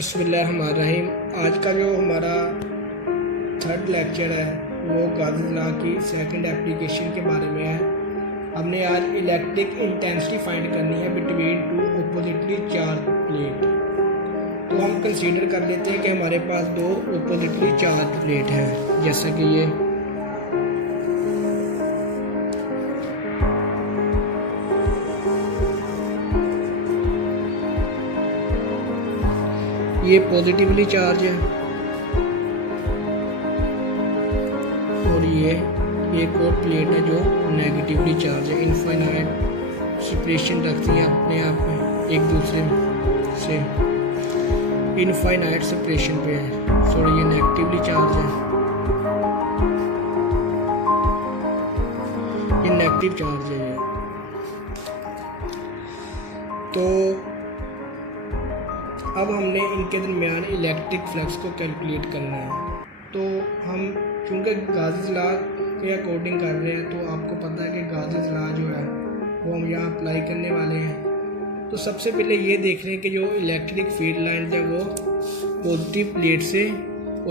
बिस्मिल्लाहिर्रहमानिर्रहीम। आज का जो हमारा थर्ड लेक्चर है वो गाज़ी लॉ की सेकंड एप्लीकेशन के बारे में है। हमने आज इलेक्ट्रिक इंटेंसिटी फाइंड करनी है between two oppositely charge plate. तो हम कंसीडर कर लेते हैं कि हमारे पास दो ऑपोजिटली चार्ज प्लेट हैं, जैसा कि ये पॉजिटिवली चार्ज है और ये एक और प्लेट है जो नेगेटिवली चार्ज है। इनफाइनाइट सेपरेशन रखती है अपने आप में एक दूसरे से, इनफाइनाइट सेपरेशन पे है। सॉरी, ये नेगेटिवली चार्ज है, ये नेगेटिव चार्ज है। तो अब हमने इनके दरमियान इलेक्ट्रिक फ्लक्स को कैलकुलेट करना है। तो हम चूँकि गाज़ी लॉ के अकॉर्डिंग कर रहे हैं, तो आपको पता है कि गाज़ी लॉ जो है वो हम यहाँ अप्लाई करने वाले हैं। तो सबसे पहले ये देख रहे हैं कि जो इलेक्ट्रिक फील्ड लाइन है वो पॉजिटिव प्लेट से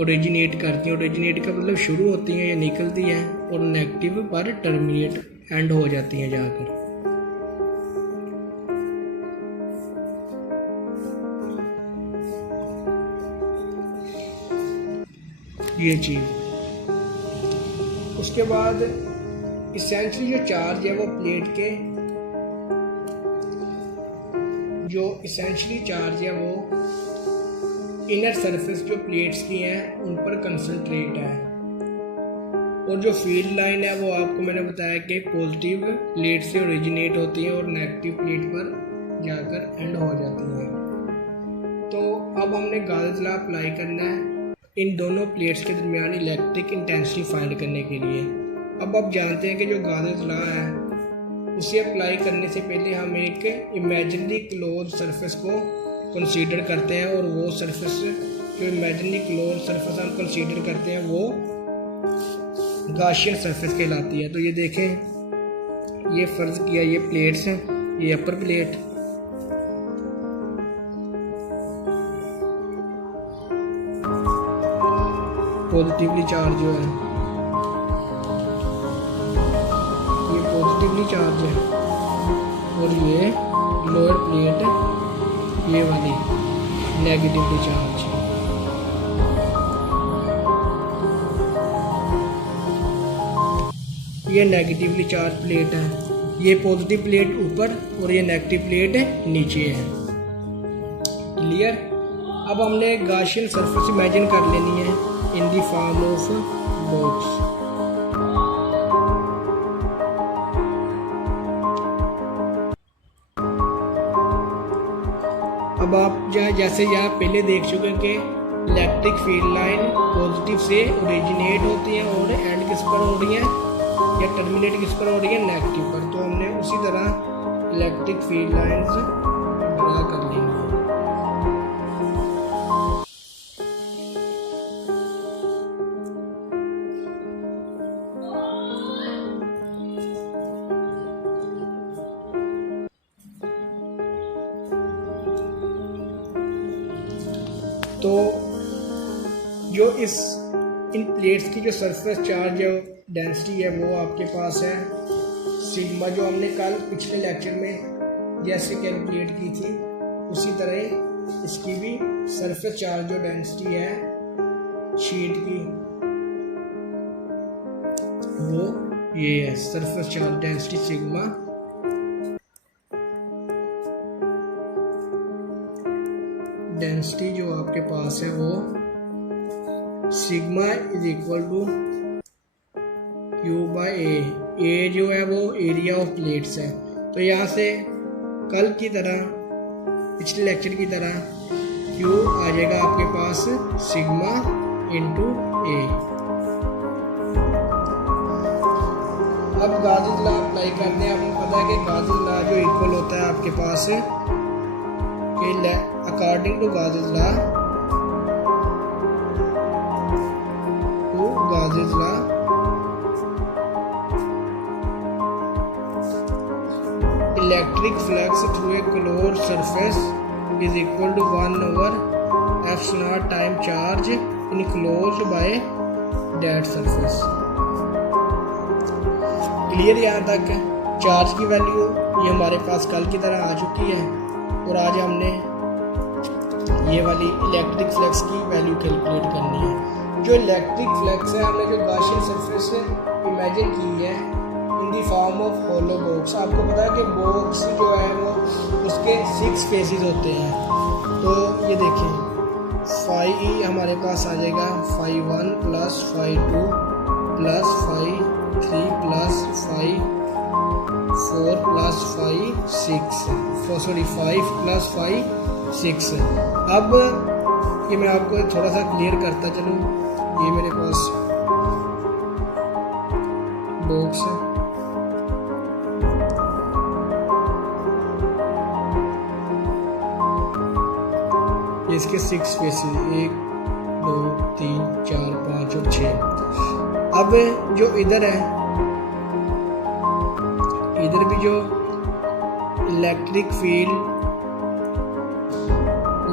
ओरिजिनेट करती हैं। ओरिजिनेट का मतलब शुरू होती हैं या निकलती हैं, और नेगेटिव पर टर्मिनेट एंड हो जाती हैं जाकर। ये चीज़ उसके बाद इसेंशियली जो चार्ज है वो प्लेट के जो इसेंशियली चार्ज है वो इनर सरफेस जो प्लेट्स की हैं उन पर कंसंट्रेट है। और जो फील्ड लाइन है वो आपको मैंने बताया कि पॉजिटिव प्लेट से ओरिजिनेट होती है और नेगेटिव प्लेट पर जाकर एंड हो जाती है। तो अब हमने गाज़ी लॉ अप्लाई करना है इन दोनों प्लेट्स के दरमियान इलेक्ट्रिक इंटेंसिटी फाइंड करने के लिए। अब आप जानते हैं कि जो गाज़ी लॉ है उसे अप्लाई करने से पहले हम एक इमेजिनरी क्लोज सरफेस को कंसीडर करते हैं, और वो सरफेस जो इमेजिनरी क्लोज सरफेस हम कंसीडर करते हैं वो गाशियन सरफेस कहलाती है। तो ये देखें, ये फर्ज किया ये प्लेट्स हैं, ये अपर प्लेट, पॉजिटिवली चार्ज जो है ये पॉजिटिवली चार्ज है, और ये लोअर प्लेट ये वाली नेगेटिवली चार्ज है। ये नेगेटिवली चार्ज प्लेट है, ये पॉजिटिव प्लेट ऊपर और ये नेगेटिव प्लेट नीचे है। क्लियर? अब हमने गाशियन सरफेस इमेजिन कर लेनी है in the form of box। अब आप जैसे यहाँ पहले देख चुके हैं कि इलेक्ट्रिक फील्ड लाइन पॉजिटिव से ओरिजिनेट होती है और एंड किस पर हो रही है या टर्मिनेट किस पर हो रही है, नेगेटिव पर। तो हमने उसी तरह इलेक्ट्रिक फील्ड लाइंस ड्रा कर लेंगे। तो जो इन प्लेट्स की जो सरफेस चार्ज है डेंसिटी है वो आपके पास है सिग्मा, जो हमने कल पिछले लेक्चर में जैसे कैलकुलेट की थी उसी तरह इसकी भी सरफेस चार्ज जो डेंसिटी है शीट की वो ये है surface charge density sigma. Density जो आपके पास है वो sigma is equal to Q by A जो है वो एरिया ऑफ प्लेट्स है। तो यहाँ से कल की तरह पिछले लेक्चर की तरह क्यू आ जाएगा आपके पास सिग्मा इंटू ए। अब गाज़ी लॉ अप्लाई करते हैं। आपको पता है कि गाज़ी लॉ जो इक्वल होता है आपके पास according to Gauss's law, electric flux through a closed surface is equal to 1 over F not time charge enclosed by that surface. Clear यहाँ तक? चार्ज की वैल्यू ये हमारे पास कल की तरह आ चुकी है और आज हमने ये वाली इलेक्ट्रिक फ्लक्स की वैल्यू कैलकुलेट करनी है। जो इलेक्ट्रिक फ्लक्स है हमने जो गॉसियन सरफेस इमेजिन की है in the form of hollow box. आपको पता है कि बॉक्स जो है वो उसके 6 फेसेस होते हैं। तो ये देखें फाई ई हमारे पास आ जाएगा phi 1 plus phi 2 plus phi 3 plus phi 4 plus phi 6 sorry 5 plus phi 6। अब ये मैं आपको थोड़ा सा क्लियर करता चलूँ। ये मेरे पास बॉक्स है, इसके 6 फेसेस 1 2 3 4 5 और 6। अब जो इधर है, इधर भी जो इलेक्ट्रिक फील्ड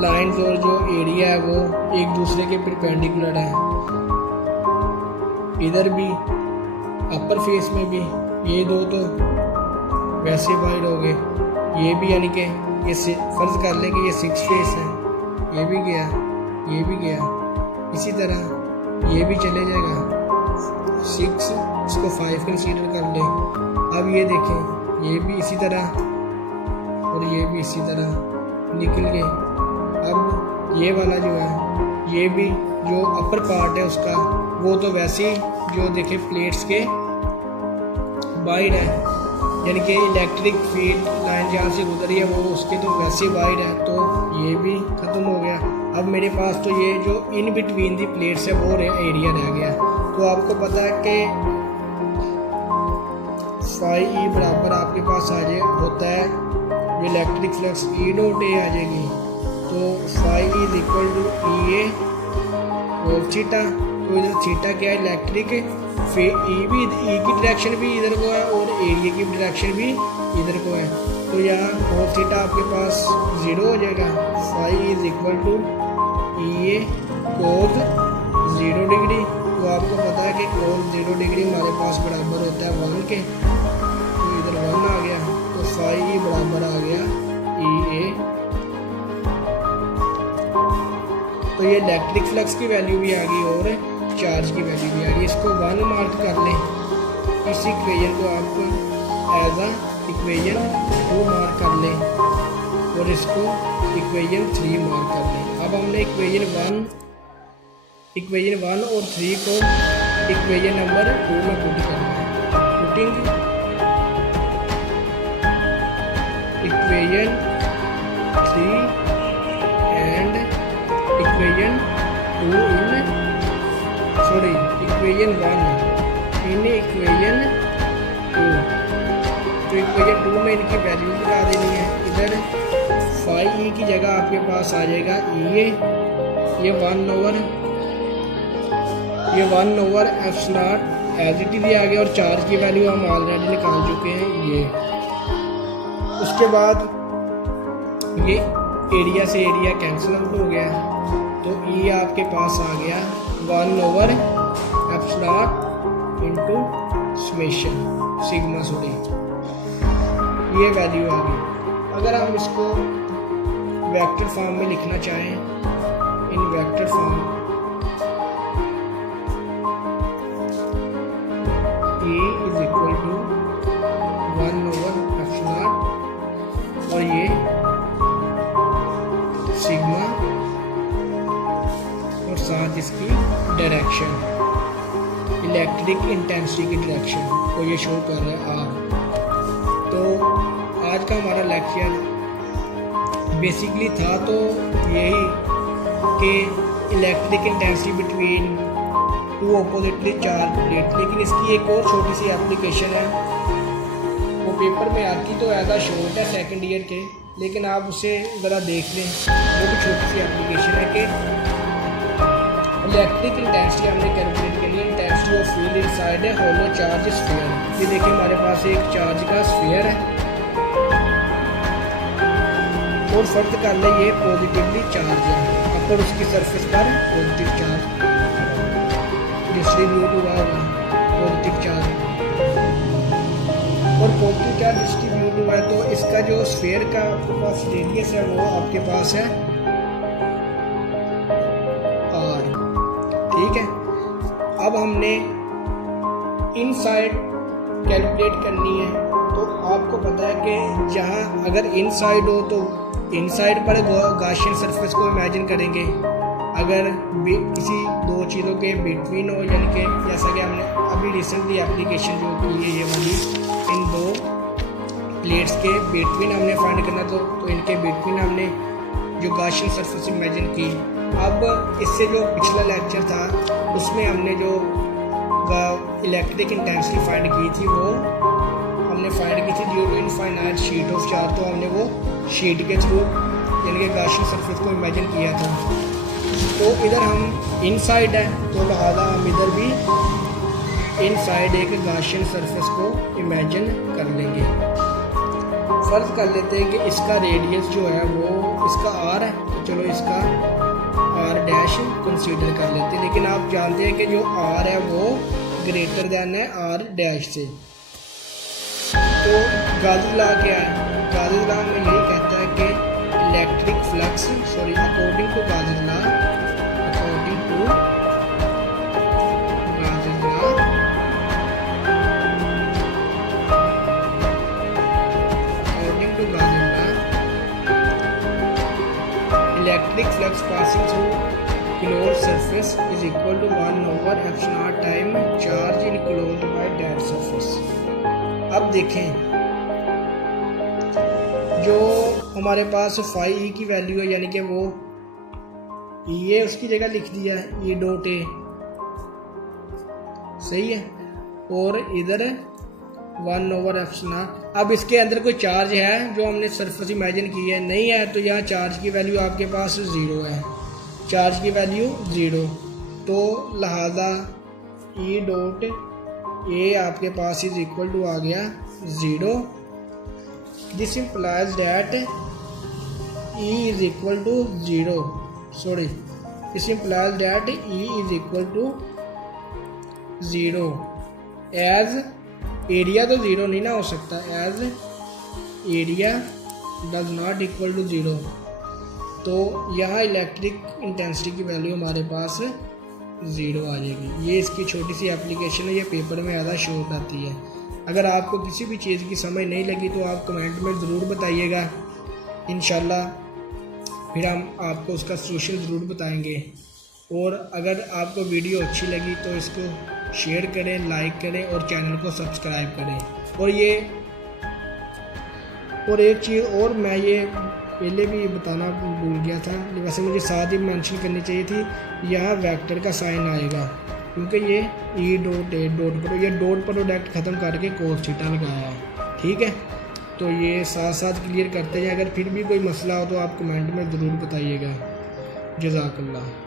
लाइंस और जो एरिया है वो एक दूसरे के परपेंडिकुलर है। इधर भी अपर फेस में भी ये दो तो वैसे वाइड हो गए, ये भी यानी कि ये फर्ज कर लें कि ये 6 फेस है, ये भी गया, ये भी गया, इसी तरह ये भी चले जाएगा 6, इसको 5 कंसीडर कर ले। अब ये देखें ये भी इसी तरह और ये भी इसी तरह निकल गए। अब ये वाला जो है ये भी जो अपर पार्ट है उसका वो तो वैसे ही जो देखे प्लेट्स के वाइड है, यानी कि इलेक्ट्रिक फील्ड लाइन जहाँ से गुजरी है वो उसके तो वैसे वाइड है, तो ये भी ख़त्म हो गया। अब मेरे पास तो ये जो इन बिटवीन दी प्लेट्स है वो एरिया रह गया। तो आपको पता है कि फाई ई बराबर आपके पास आ जाए होता है जो electric flux E dot A आ जाएगी, तो phi is equal to E A और थीटा। तो इधर थीटा क्या है, इलेक्ट्रिक ई भी ई की डायरेक्शन भी इधर को है और एरिया की डायरेक्शन भी इधर को है। तो यहाँ और थीटा आपके पास 0 हो जाएगा। Phi is equal to E A cos 0 degree. तो आपको पता है कि कोस 0 डिग्री हमारे पास बराबर होता है 1 के, तो इधर 1 आ गया, तो फाई ई बराबर आ गया ई ए। तो ये इलेक्ट्रिक फ्लक्स की वैल्यू भी आ गई और चार्ज की वैल्यू भी आ गई। इसको 1 मार्क कर लें, इस इक्वेशन को आप एज अ इक्वेशन 2 मार्क कर लें और इसको इक्वेशन 3 मार्क कर लें। अब हमने इक्वेशन 1 और 3 को इक्वेशन नंबर 2 में पुट करना है। Putting equation 3 and equation 2 in sorry equation 1 in equation 2। तो इक्वेशन 2 में इनकी वैल्यू लगा देनी है। इधर फाई ई की जगह आपके पास आ जाएगा ई ए, ये 1 over F naught as it is आ गया और चार्ज की वैल्यू हम ऑलरेडी निकाल चुके हैं ये। उसके बाद ये एरिया से एरिया कैंसिल आउट हो गया, तो ई आपके पास आ गया 1 over F naught into summation sigma सोडी, ये वैल्यू आ गई। अगर हम इसको वेक्टर फॉर्म में लिखना चाहें, in vector form E is equal to 1 over F nought और ये सिग्मा और साथ इसकी डायरेक्शन इलेक्ट्रिक इंटेंसिटी की डायरेक्शन को ये शो कर रहा है आर। तो आज का हमारा लेक्चर बेसिकली था तो यही कि electric intensity between 2 oppositely charge plate. लेकिन इसकी एक और छोटी सी एप्लीकेशन है, वो पेपर में आती तो एज अ शॉर्ट है 2nd ईयर के, लेकिन आप उसे ज़रा देख लें। वो भी छोटी सी एप्लीकेशन है कि इलेक्ट्रिक इंटेंसिटी हमने कैलकुलेट के लिए इंटेंसिटी ऑफ फील्ड इनसाइड है होलो चार्ज स्फीयर। ये देखिए हमारे पास एक चार्ज का स्फीयर है और फर्ज कर ले ये पॉजिटिवली चार्ज है, अपर उसकी सरफेस पर पॉजिटिव चार्ज डिस्ट्रीब्यूट हुआ होगा, पॉजिटिव चार्ज, और पॉजिटिव चार्ज डिस्ट्रीब्यूट हुआ है तो इसका जो स्फीयर का आपके पास रेडियस है वो आपके पास है r। ठीक है, अब हमने इनसाइड कैलकुलेट करनी है। तो आपको पता है कि जहाँ अगर इनसाइड हो तो इनसाइड पर गॉसियन सरफेस को इमेजिन करेंगे, अगर किसी दो चीज़ों के बिटवीन हो, यानी कि जैसा कि हमने अभी रिसेंटली एप्लीकेशन जो की है ये वाली, इन दो प्लेट्स के बिटवीन हमने फाइंड करना, तो इनके बिटवीन हमने जो गॉसियन सरफेस इमेजिन की। अब इससे जो पिछला लेक्चर था उसमें हमने जो इलेक्ट्रिक इंटेंसिटी फाइंड की थी वो हमने फाइंड की थी due to infinite sheet of charge, तो हमने वो शीट के थ्रू यानी कि गॉसियन सरफेस को इमेजिन किया था। तो इधर हम इनसाइड है तो लिहाजा हम इधर भी इनसाइड एक गॉसियन सरफेस को इमेजिन कर लेंगे। फर्ज कर लेते हैं कि इसका रेडियस जो है वो इसका r है, तो चलो इसका r डैश कंसीडर कर लेते हैं, लेकिन आप जानते हैं कि जो r है वो ग्रेटर देन है r डैश से। तो गाउस लॉ क्या है? गाउस लॉ में यही कहता है कि electric flux according to Gauss law electric flux passing through closed surface is equal to 1 over epsilon naught time charge enclosed by that surface। अब देखें जो हमारे पास फाई ई की वैल्यू है, यानी कि वो ये उसकी जगह लिख दिया है, ये डॉट ए सही है, और इधर 1 ओवर एप्सिलॉन नॉट। अब इसके अंदर कोई चार्ज है जो हमने सरफेस इमेजिन की है? नहीं है, तो यहाँ चार्ज की वैल्यू आपके पास 0 है, चार्ज की वैल्यू 0, तो लिहाजा ई डॉट ए आपके पास इज इक्वल टू आ गया 0। This implies that E is equal to 0, sorry this implies that E is equal to 0 as area तो 0 नहीं ना हो सकता, as area does not equal to 0। तो यहाँ इलेक्ट्रिक इंटेंसिटी की वैल्यू हमारे पास 0 आ जाएगी। ये इसकी छोटी सी एप्लीकेशन है, ये पेपर में ज़्यादा शॉर्ट आती है। अगर आपको किसी भी चीज़ की समझ नहीं लगी तो आप कमेंट में ज़रूर बताइएगा, इंशाल्लाह फिर हम आपको उसका सोल्यूशन ज़रूर बताएंगे। और अगर आपको वीडियो अच्छी लगी तो इसको शेयर करें, लाइक करें और चैनल को सब्सक्राइब करें। और एक चीज़ और मैं ये पहले भी बताना भूल गया था, वैसे मुझे साथ ही मेंशन करनी चाहिए थी, यहाँ वेक्टर का साइन आएगा क्योंकि ये ई डॉट ए डॉट पर, ये डॉट प्रोडक्ट ख़त्म करके कोस थीटा लगाया है। ठीक है, तो ये साथ साथ क्लियर करते हैं। अगर फिर भी कोई मसला हो तो आप कमेंट में ज़रूर बताइएगा। जज़ाकल्लाह।